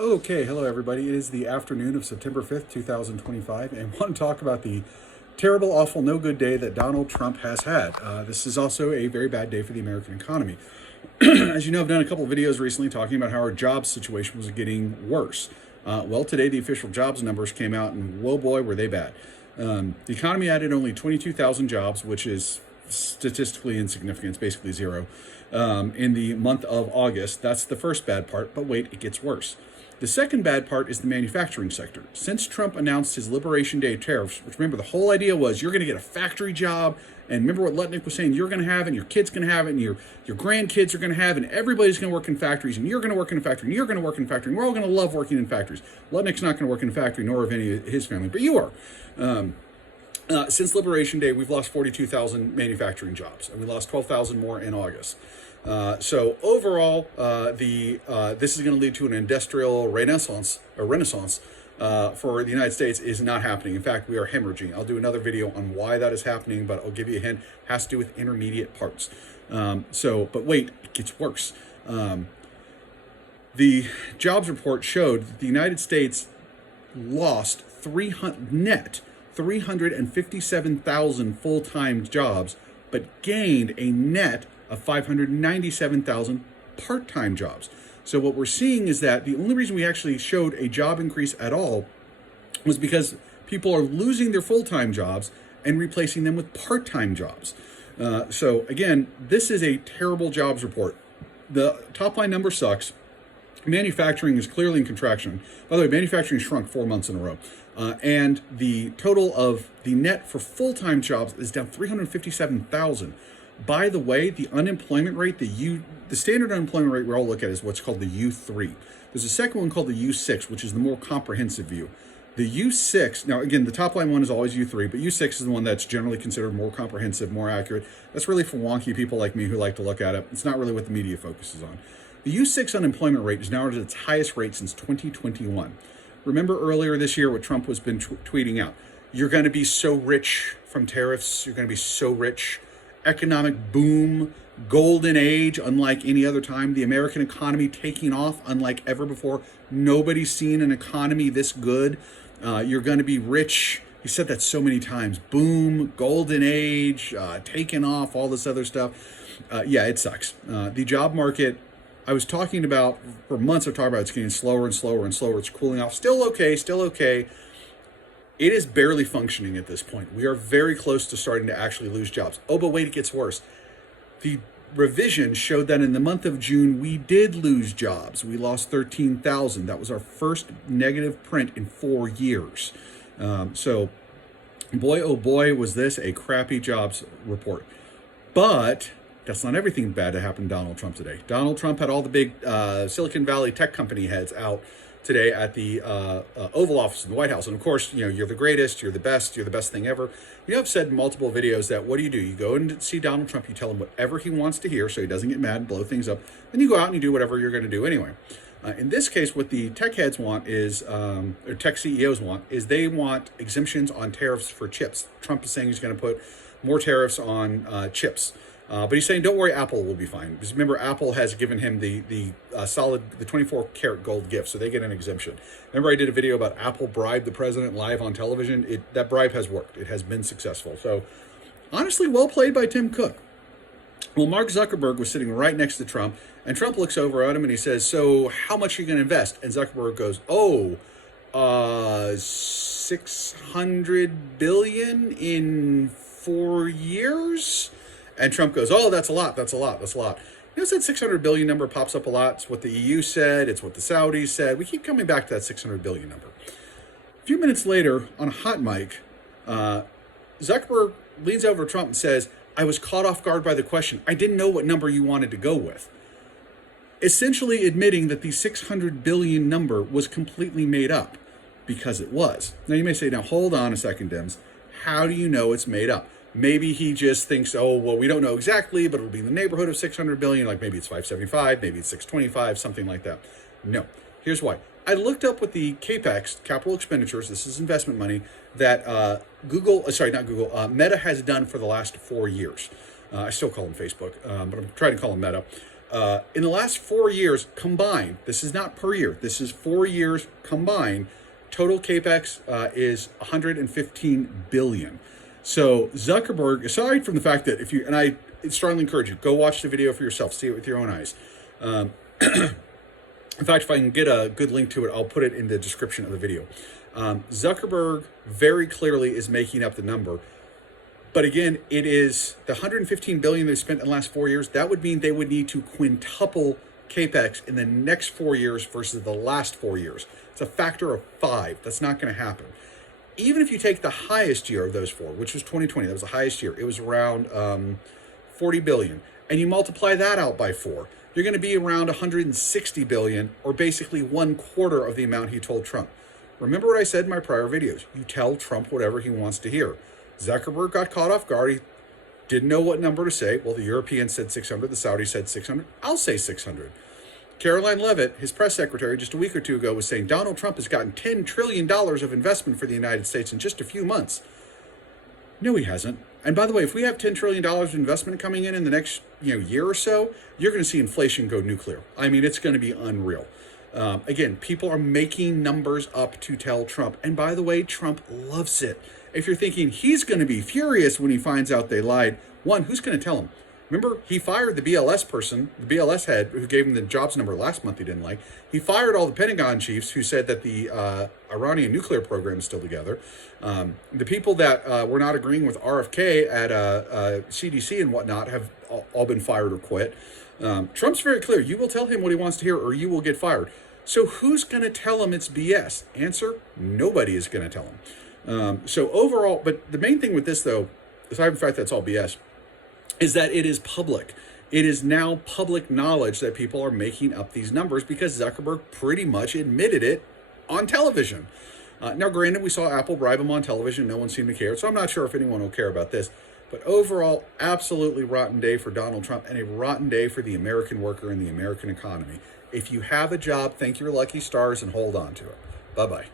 Okay, hello everybody. It is the afternoon of September 5th, 2025, and I want to talk about the terrible, awful, no good day that Donald Trump has had. This is also a very bad day for the American economy. As you know, I've done a couple of videos recently talking about how our jobs situation was getting worse. Well, today the official jobs numbers came out, and whoa boy, were they bad. The economy added only 22,000 jobs, which is statistically insignificant. It's basically zero. In the month of August. That's the first bad part, but wait, it gets worse. The second bad part is the manufacturing sector. Since Trump announced his Liberation Day tariffs, which remember the whole idea was you're going to get a factory job, and remember what Lutnick was saying, you're going to have it, and your kid's going to have it, and your grandkids are going to have it, and everybody's going to work in factories, and you're going to work in a factory, and you're going to work in a factory, and we're all going to love working in factories. Lutnick's not going to work in a factory, nor of any of his family, but you are. Since Liberation Day, we've lost 42,000 manufacturing jobs, and we lost 12,000 more in August. So overall, this is going to lead to an industrial renaissance for the United States is not happening. In fact, we are hemorrhaging. I'll do another video on why that is happening, but I'll give you a hint. It has to do with intermediate parts. But wait, it gets worse. The jobs report showed that the United States lost 357,000 full-time jobs, but gained a net of 597,000 part-time jobs. So what we're seeing is that the only reason we actually showed a job increase at all was because people are losing their full-time jobs and replacing them with part-time jobs. So again, this is a terrible jobs report. The top line number sucks. Manufacturing is clearly in contraction. By the way, manufacturing shrunk 4 months in a row. And the total of the net for full-time jobs is down 357,000. By the way, the unemployment rate, the standard unemployment rate we all look at is what's called the U3. There's a second one called the U6, which is the more comprehensive view. The U6, now again, the top line one is always U3, but U6 is the one that's generally considered more comprehensive, more accurate. That's really for wonky people like me who like to look at it. It's not really what the media focuses on. The U6 unemployment rate is now at its highest rate since 2021. Remember earlier this year what Trump has been tweeting out. You're going to be so rich from tariffs. You're going to be so rich. Economic boom, golden age, unlike any other time. The American economy taking off unlike ever before. Nobody's seen an economy this good. You're going to be rich. He said that so many times. Boom, golden age, taking off, all this other stuff. Yeah, it sucks. The job market, I was talking about, for months I've talked about it's getting slower and slower and slower. It's cooling off. Still okay, still okay. It is barely functioning at this point. We are very close to starting to actually lose jobs. Oh, but wait, it gets worse. The revision showed that in the month of June, we did lose jobs. We lost 13,000. That was our first negative print in 4 years. So boy, oh boy, was this a crappy jobs report. But that's not everything bad that happened to Donald Trump today. Donald Trump had all the big Silicon Valley tech company heads out today at the Oval Office in the White House. And of course, you're the greatest, you're the best thing ever. I've said in multiple videos that what do? You go and see Donald Trump, you tell him whatever he wants to hear so he doesn't get mad and blow things up. Then you go out and you do whatever you're going to do anyway. In this case, what the tech heads want is, or tech CEOs want, is they want exemptions on tariffs for chips. Trump is saying he's going to put more tariffs on chips. But he's saying, don't worry, Apple will be fine. Because remember, Apple has given him the 24 karat gold gift, so they get an exemption. Remember, I did a video about Apple bribed the president live on television? That bribe has worked. It has been successful. So, honestly, well played by Tim Cook. Well, Mark Zuckerberg was sitting right next to Trump, and Trump looks over at him and he says, so how much are you going to invest? And Zuckerberg goes, 600 billion in 4 years? And Trump goes, oh, that's a lot. That 600 billion number pops up a lot. It's what the EU said. It's what the Saudis said. We keep coming back to that 600 billion number. A few minutes later, on a hot mic, Zuckerberg leans over to Trump and says, I was caught off guard by the question. I didn't know what number you wanted to go with. Essentially admitting that the 600 billion number was completely made up, because it was. Now you may say, now hold on a second, Dims. How do you know it's made up? Maybe he just thinks, oh, well, we don't know exactly, but it'll be in the neighborhood of 600 billion. Like maybe it's 575, maybe it's 625, something like that. No. Here's why. I looked up what the CAPEX, capital expenditures, this is investment money, that Meta has done for the last 4 years. I still call them Facebook, but I'm trying to call them Meta. In the last 4 years combined, this is not per year, this is 4 years combined, total capex is 115 billion. So Zuckerberg, aside from the fact that and I strongly encourage you, go watch the video for yourself, see it with your own eyes. In fact, if I can get a good link to it, I'll put it in the description of the video. Zuckerberg very clearly is making up the number. But again, it is the 115 billion they spent in the last 4 years. That would mean they would need to quintuple capex in the next 4 years versus the last 4 years. It's a factor of 5. That's not going to happen. Even if you take the highest year of those four, which was 2020, that was the highest year. It was around 40 billion. And you multiply that out by 4, you're going to be around 160 billion, or basically 1/4 of the amount he told Trump. Remember what I said in my prior videos. You tell Trump whatever he wants to hear. Zuckerberg got caught off guard. He didn't know what number to say. Well, the Europeans said 600. The Saudis said 600. I'll say 600. Caroline Leavitt, his press secretary, just a week or two ago was saying Donald Trump has gotten $10 trillion of investment for the United States in just a few months. No, he hasn't. And by the way, if we have $10 trillion of investment coming in the next year or so, you're going to see inflation go nuclear. I mean, it's going to be unreal. Again, people are making numbers up to tell Trump. And by the way, Trump loves it. If you're thinking he's going to be furious when he finds out they lied, one, who's going to tell him? Remember, he fired the BLS person, the BLS head, who gave him the jobs number last month he didn't like. He fired all the Pentagon chiefs who said that the Iranian nuclear program is still together. The people that were not agreeing with RFK at CDC and whatnot have all been fired or quit. Trump's very clear. You will tell him what he wants to hear or you will get fired. So who's going to tell him it's BS? Answer, nobody is going to tell him. So overall, but the main thing with this, though, aside from the fact that it's all BS, is that it is public. It is now public knowledge that people are making up these numbers because Zuckerberg pretty much admitted it on television. Now, granted, we saw Apple bribe him on television. No one seemed to care. So I'm not sure if anyone will care about this. But overall, absolutely rotten day for Donald Trump and a rotten day for the American worker and the American economy. If you have a job, thank your lucky stars and hold on to it. Bye-bye.